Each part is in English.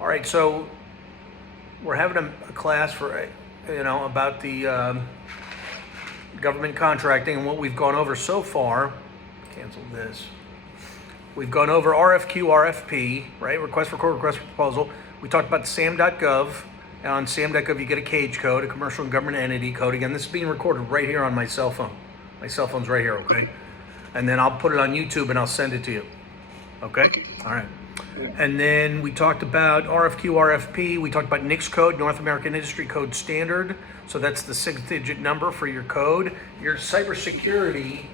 All right, so we're having a class for, about the government contracting and what we've gone over so far. Cancel this. We've gone over RFQ, RFP, right? Request for quote, request for proposal. We talked about SAM.gov. And on SAM.gov, you get a CAGE code, a commercial and government entity code. Again, this is being recorded right here on my cell phone. My cell phone's right here, okay? And then I'll put it on YouTube and I'll send it to you. Okay? All right. And then we talked about RFQ, RFP. We talked about NICS code, North American Industry Code Standard. So that's the 6-digit number for your code. Your cybersecurity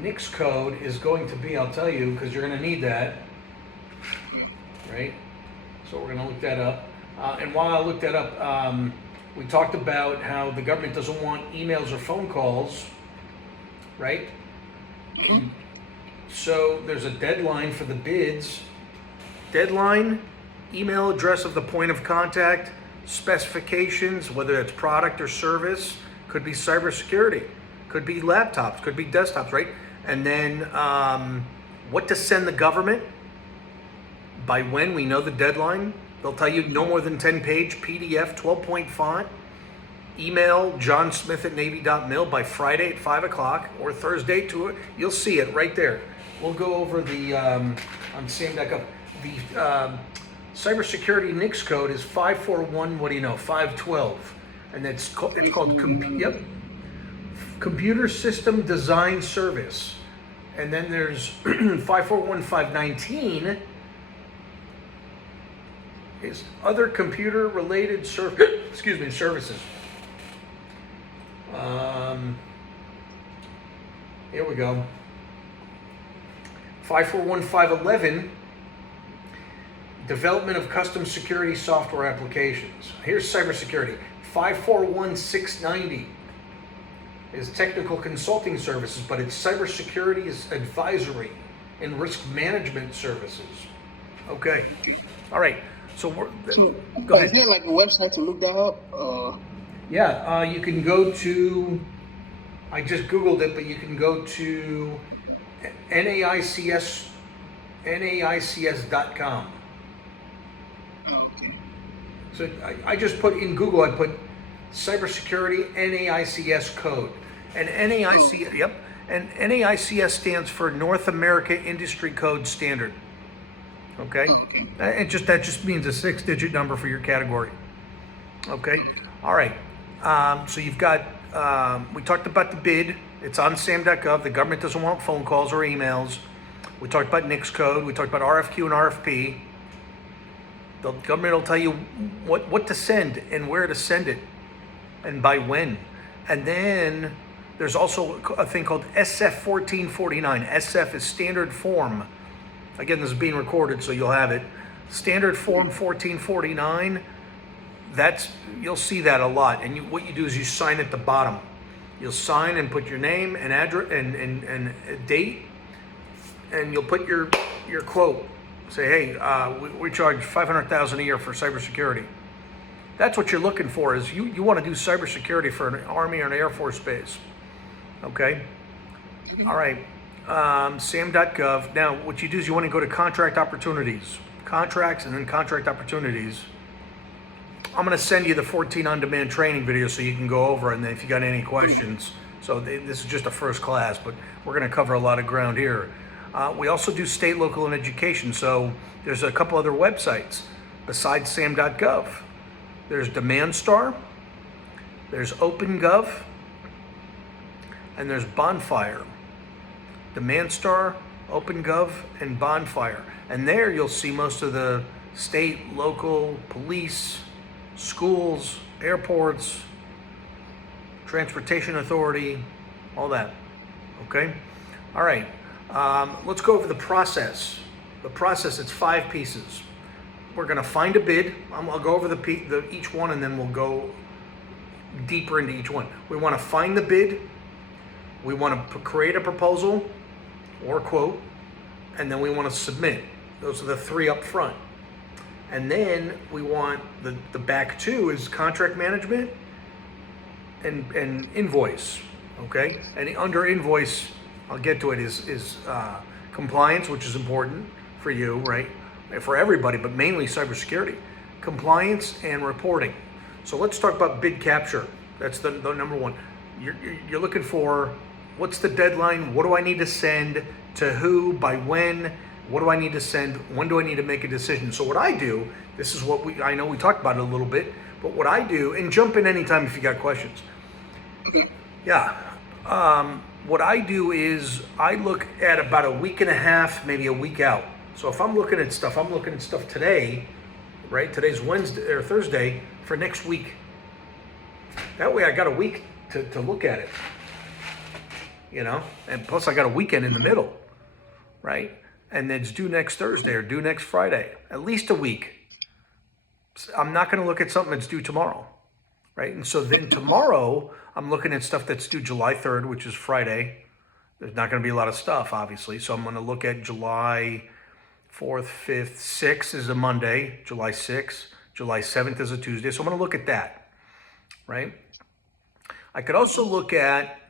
NICS code is going to be, I'll tell you, because you're going to need that, right? So we're going to look that up. And while I looked that up, we talked about how the government doesn't want emails or phone calls, right? So there's a deadline for the bids. Deadline, email address of the point of contact, specifications, whether it's product or service, could be cybersecurity, could be laptops, could be desktops, right? And then what to send the government, by when, we know the deadline. They'll tell you no more than 10-page PDF, 12-point font. Email johnsmith@navy.mil by Friday at 5 o'clock or Thursday to it. You'll see it right there. We'll go over the, on SAM.gov. The cybersecurity NICS code is 541, 512. And it's called Computer System Design Service. And then there's 541519 is other computer related services. Here we go. 541511, development of custom security software applications. Here's cybersecurity. 541690 is technical consulting services, but it's cybersecurity is advisory and risk management services. Okay. All right. So go ahead. Is there like a website to look that up? Yeah, you can go to, I just Googled it, but you can go to NAICS.com. So I just put in Google, I put cybersecurity NAICS code. And NAICS stands for North America Industry Code Standard. Okay? That just means a 6-digit number for your category. Okay? All right. So you've got, we talked about the bid. It's on SAM.gov. The government doesn't want phone calls or emails. We talked about NICS code. We talked about RFQ and RFP. The government will tell you what to send and where to send it and by when. And then there's also a thing called SF 1449. SF is standard form. Again, this is being recorded, so you'll have it. Standard form 1449. You'll see that a lot. And what you do is you sign at the bottom. You'll sign and put your name and address and date, and you'll put your quote. Say, hey, we charge $500,000 a year for cybersecurity. That's what you're looking for. Is you want to do cybersecurity for an Army or an Air Force base. Okay. All right. SAM.gov. Now, what you do is you want to go to contract opportunities, contracts, and then contract opportunities. I'm going to send you the 14 on-demand training videos so you can go over, and then if you got any questions. So this is just a first class, but we're going to cover a lot of ground here. We also do state, local, and education. So there's a couple other websites besides SAM.gov. There's DemandStar, there's OpenGov, and there's Bonfire. DemandStar, OpenGov, and Bonfire. And there you'll see most of the state, local, police, schools, airports, transportation authority, all that. Okay? All right. Let's go over the process. The process, it's 5 pieces. We're going to find a bid. I'll go over each one, and then we'll go deeper into each one. We want to find the bid. We want to create a proposal or quote, and then we want to submit. Those are the 3 up front. And then we want the back 2 is contract management and invoice. Okay? And under invoice, I'll get to it, is compliance, which is important for you, right? for everybody, but mainly cybersecurity, compliance and reporting. So let's talk about bid capture. That's the number one. You're looking for, what's the deadline? What do I need to send to who, by when? What do I need to send? When do I need to make a decision? So what I do, this is what I know we talked about it a little bit, but what I do, and jump in anytime if you got questions. Yeah. What I do is I look at about a week and a half, maybe a week out. So if I'm looking at stuff today, right? Today's Wednesday or Thursday for next week. That way I got a week to look at it, and plus I got a weekend in the middle, right? And it's due next Thursday or due next Friday, at least a week. I'm not going to look at something that's due tomorrow, right? And so then tomorrow I'm looking at stuff that's due July 3rd, which is Friday. There's not going to be a lot of stuff, obviously. So I'm going to look at July 4th, 5th, 6th is a Monday, July 6th, July 7th is a Tuesday. So I'm going to look at that, right? I could also look at,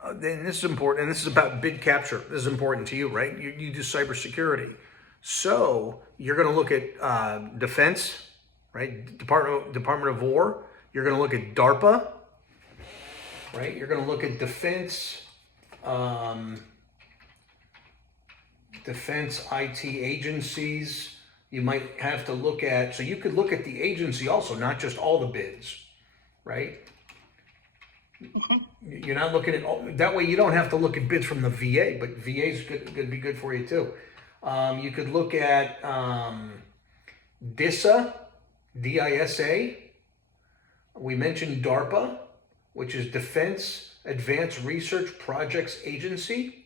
and this is important, and this is about bid capture. This is important to you, right? You do cybersecurity. So you're going to look at defense, right? Department of War. You're going to look at DARPA, right? You're going to look at defense, defense IT agencies. You might have to look at, so you could look at the agency also, not just all the bids, right? You're not looking at all, that way you don't have to look at bids from the VA, but VA's could be good for you too. You could look at DISA, DISA. We mentioned DARPA, which is Defense Advanced Research Projects Agency.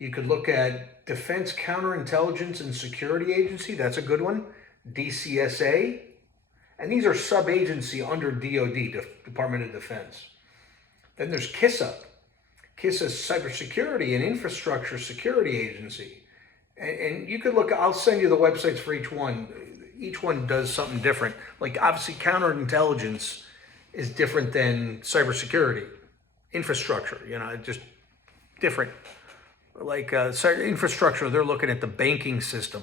You could look at Defense Counterintelligence and Security Agency. That's a good one. DCSA. And these are sub-agency under DoD, Department of Defense. Then there's KISA. KISA's Cybersecurity and Infrastructure Security Agency. And you could look, I'll send you the websites for each one. Each one does something different. Like obviously counterintelligence is different than cybersecurity. Infrastructure, just different. Like infrastructure, they're looking at the banking system.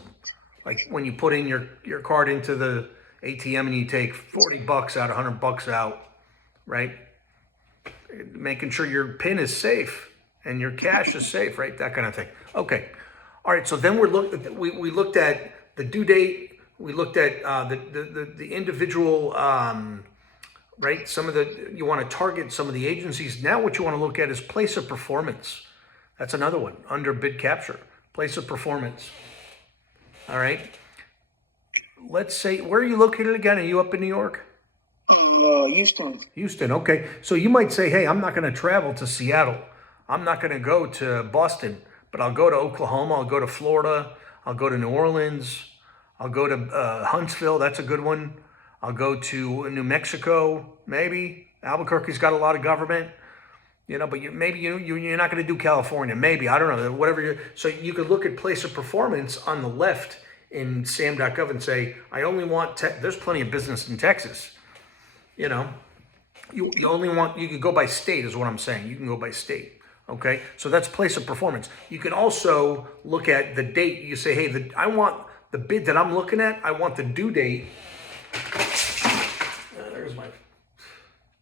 Like when you put in your card into the ATM and you take $40 out, $100 out, right? Making sure your PIN is safe and your cash is safe, right? That kind of thing. Okay. All right. So then we looked at the due date. We looked at the individual, right? You want to target some of the agencies. Now what you want to look at is place of performance. That's another one under bid capture. Place of performance. All right. Let's say, where are you located again? Are you up in New York? Houston. Houston, okay. So you might say, hey, I'm not going to travel to Seattle. I'm not going to go to Boston, but I'll go to Oklahoma. I'll go to Florida. I'll go to New Orleans. I'll go to Huntsville. That's a good one. I'll go to New Mexico, maybe. Albuquerque's got a lot of government, but you're not going to do California. Maybe, I don't know, whatever. So you could look at place of performance on the left in sam.gov and say, I only want, there's plenty of business in Texas. You only want, you can go by state is what I'm saying. You can go by state. Okay. So that's place of performance. You can also look at the date. You say, hey, I want the bid that I'm looking at. I want the due date. There's my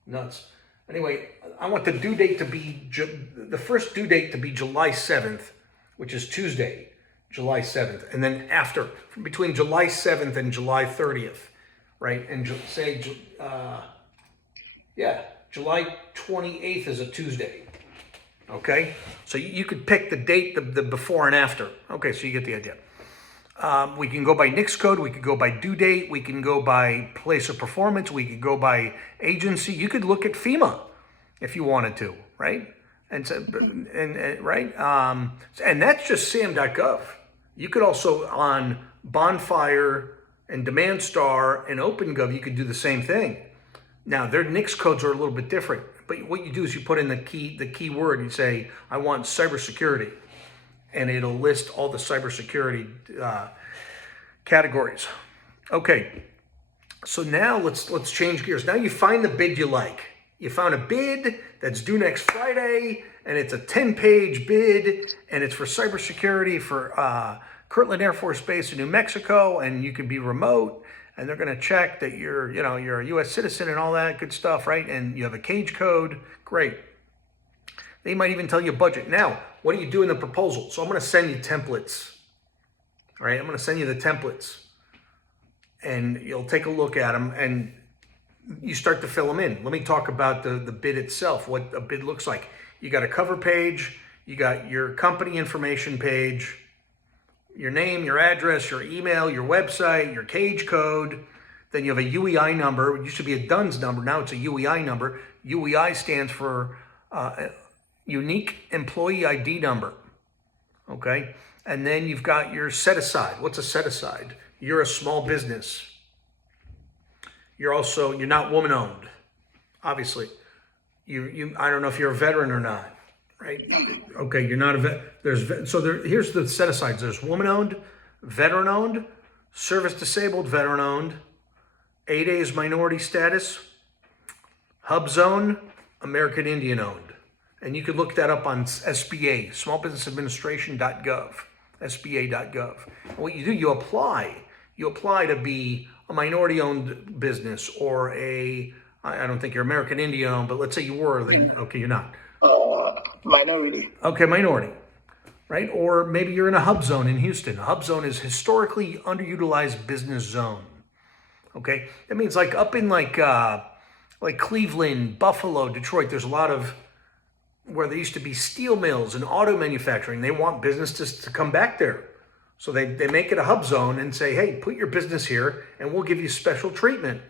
nuts. Anyway, I want the due date to be, the first due date to be July 7th, which is Tuesday, July 7th. And then after, between July 7th and July 30th. Right, and say, July 28th is a Tuesday, okay? So you could pick the date, the before and after. Okay, so you get the idea. We can go by NICS code, we could go by due date, we can go by place of performance, we could go by agency. You could look at FEMA if you wanted to, right? And that's just sam.gov. You could also on Bonfire and DemandStar and OpenGov, you could do the same thing. Now, their NICS codes are a little bit different, but what you do is you put in the keyword and you say, I want cybersecurity, and it'll list all the cybersecurity categories. Okay, so now let's change gears. Now you find the bid you like. You found a bid that's due next Friday, and it's a 10-page bid, and it's for cybersecurity for Kirtland Air Force Base in New Mexico, and you can be remote, and they're going to check that you're a U.S. citizen and all that good stuff, right? And you have a cage code. Great. They might even tell you a budget. Now, what do you do in the proposal? So I'm going to send you templates. All right, I'm going to send you the templates, and you'll take a look at them, and you start to fill them in. Let me talk about the bid itself, what a bid looks like. You got a cover page, you got your company information page, your name, your address, your email, your website, your cage code. Then you have a UEI number. It used to be a DUNS number. Now it's a UEI number. UEI stands for Unique Employee ID Number. Okay? And then you've got your set aside. What's a set aside? You're a small business. You're not woman owned, obviously. I don't know if you're a veteran or not, right? Okay, you're not a vet. Here's the set asides. There's woman owned, veteran owned, service disabled, veteran owned, 8A's minority status, hub zone, American Indian owned. And you could look that up on SBA, smallbusinessadministration.gov, SBA.gov. And what you do, you apply to be a minority-owned business or I don't think you're American Indian-owned, but let's say you were, then, okay, you're not. Minority. Okay, minority, right? Or maybe you're in a hub zone in Houston. A hub zone is historically underutilized business zone, okay? That means like up in like Cleveland, Buffalo, Detroit, there's a lot of where there used to be steel mills and auto manufacturing. They want businesses to come back there. So they make it a hub zone and say, hey, put your business here and we'll give you special treatment.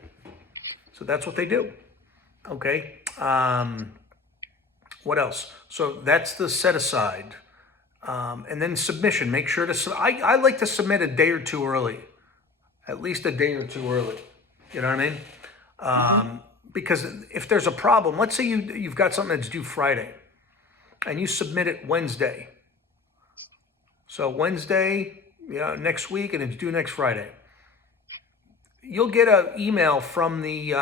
So that's what they do. Okay. What else? So that's the set aside. And then submission. Make sure to, I like to submit a day or two early. At least a day or two early. You know what I mean? Because if there's a problem, let's say you've got something that's due Friday and you submit it Wednesday. So Wednesday, next week, and it's due next Friday. You'll get an email from the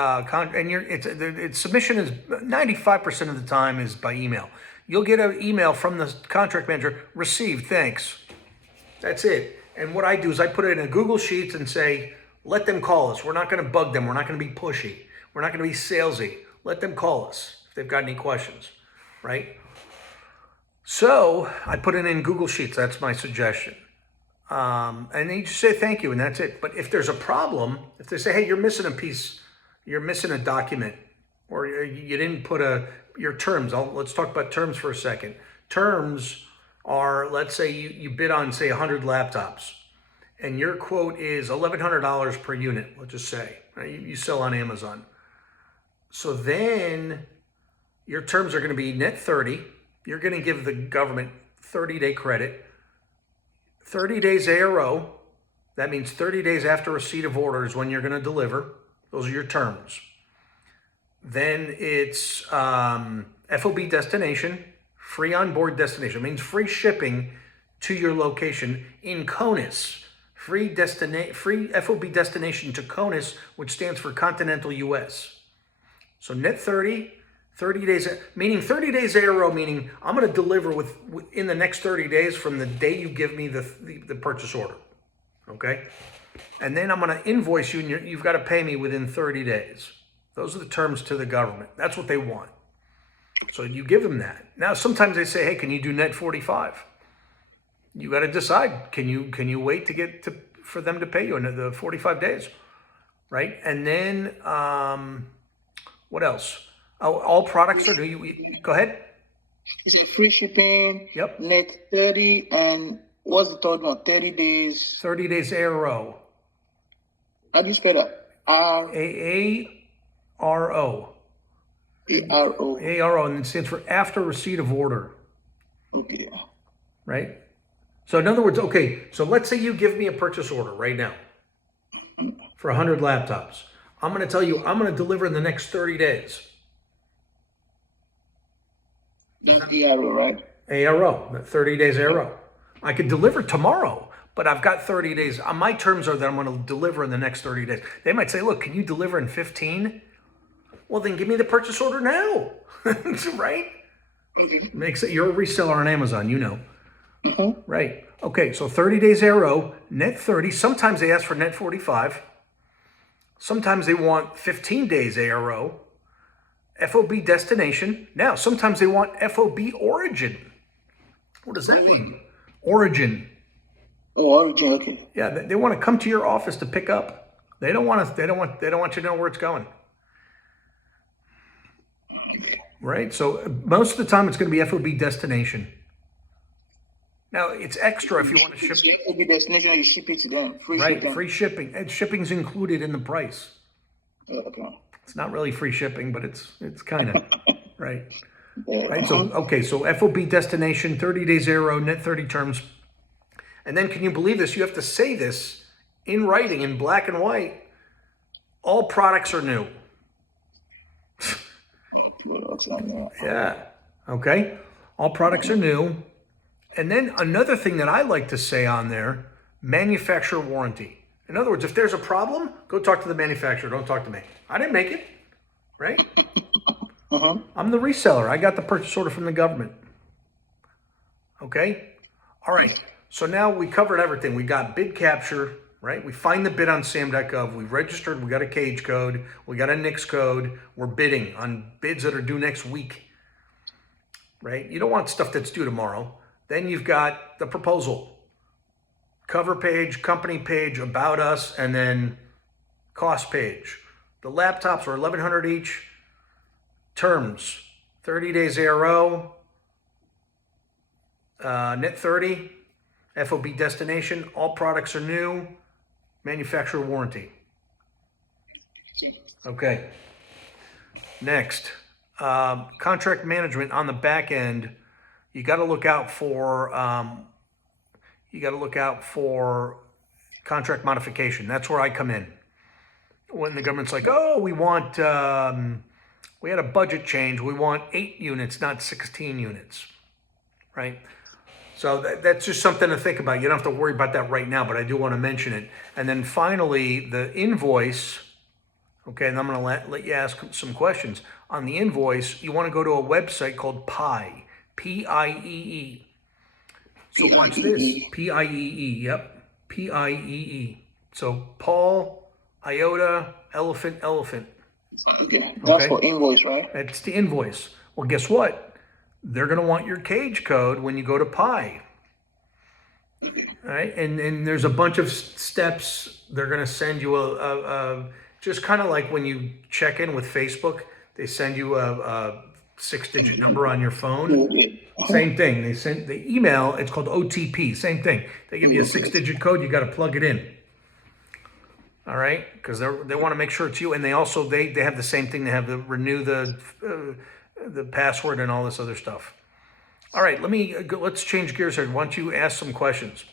submission is 95% of the time is by email. You'll get an email from the contract manager, received, thanks. That's it. And what I do is I put it in a Google Sheets and say, let them call us. We're not going to bug them. We're not going to be pushy. We're not going to be salesy. Let them call us if they've got any questions, right? So I put it in Google Sheets. That's my suggestion. And then you just say thank you, and that's it. But if there's a problem, if they say, hey, you're missing a piece, you're missing a document, or you didn't put your terms. Let's talk about terms for a second. Terms are, let's say you bid on, say, 100 laptops, and your quote is $1,100 per unit, let's just say. Right? You sell on Amazon. So then your terms are going to be net 30. You're going to give the government 30-day credit, 30 days ARO. That means 30 days after receipt of orders when you're going to deliver. Those are your terms. Then it's FOB destination, free onboard destination. It means free shipping to your location in CONUS. Free FOB destination to CONUS, which stands for Continental US. So net 30 days, meaning 30 days ARO, meaning I'm going to deliver in the next 30 days from the day you give me the purchase order. Okay? And then I'm going to invoice you, and you've got to pay me within 30 days. Those are the terms to the government. That's what they want. So you give them that. Now, sometimes they say, hey, can you do net 45? You got to decide. Can you wait for them to pay you in the 45 days? Right? And then, what else? All products are, go ahead. Is it free shipping? Yep. Net 30, and what's the third one? 30 days. 30 days ARO. How do you spell that? AARO. ARO. ARO, and it stands for after receipt of order. Okay. Right? So in other words, okay, so let's say you give me a purchase order right now for 100 laptops. I'm going to tell you, I'm going to deliver in the next 30 days. That's ARO, right? ARO, 30 days ARO. I could deliver tomorrow, but I've got 30 days. My terms are that I'm going to deliver in the next 30 days. They might say, look, can you deliver in 15? Well, then give me the purchase order now, right? Makes it, you're a reseller on Amazon, you know. Mm-hmm. Right. Okay, so 30 days ARO, net 30. Sometimes they ask for net 45. Sometimes they want 15 days ARO, FOB destination. Now, sometimes they want FOB origin. What does that mean? Origin. Oh, origin, okay. Yeah, they want to come to your office to pick up. They don't want you to know where it's going. Right? So most of the time it's going to be FOB destination. Now, it's extra if you want to ship. FOB destination, you ship it to them. Free Right, shipping. free shipping. And shipping's included in the price. Okay. It's not really free shipping, but it's kind of, right? Yeah. Right, so, okay, so FOB destination, 30 days ARO, net 30 terms. And then can you believe this? You have to say this in writing, in black and white. All products are new. Yeah, okay. All products are new. And then another thing that I like to say on there, manufacturer warranty. In other words, if there's a problem, go talk to the manufacturer. Don't talk to me. I didn't make it, right? I'm the reseller. I got the purchase order from the government. Okay? All right. So now we covered everything. We got bid capture, right? We find the bid on SAM.gov. We registered. We got a cage code. We got a NICS code. We're bidding on bids that are due next week, right? You don't want stuff that's due tomorrow. Then you've got the proposal. Cover page, company page, about us, and then cost page. The laptops are $1,100 each. Terms, 30 days ARO, net 30, FOB destination, all products are new, manufacturer warranty. Okay. Next, contract management on the back end. You got to look out for contract modification. That's where I come in. When the government's like, oh, we had a budget change. We want 8 units, not 16 units, right? So that's just something to think about. You don't have to worry about that right now, but I do want to mention it. And then finally, the invoice. Okay, and I'm going to let you ask some questions. On the invoice, you want to go to a website called PIEE, P-I-E-E. So watch this, P-I-E-E, yep, P-I-E-E. So Paul, Iota, Elephant, Elephant. Okay. That's Okay. for invoice, right? That's the invoice. Well, guess what? They're going to want your cage code when you go to PIE. All right, and there's a bunch of steps. They're going to send you a just kind of like when you check in with Facebook, they send you a 6-digit number on your phone. Same thing. They send the email. It's called OTP. Same thing. They give you a 6-digit code. You got to plug it in. All right, because they want to make sure it's you, and they also they have the same thing. They have to renew the password and all this other stuff. All right, let's change gears here. Why don't you ask some questions?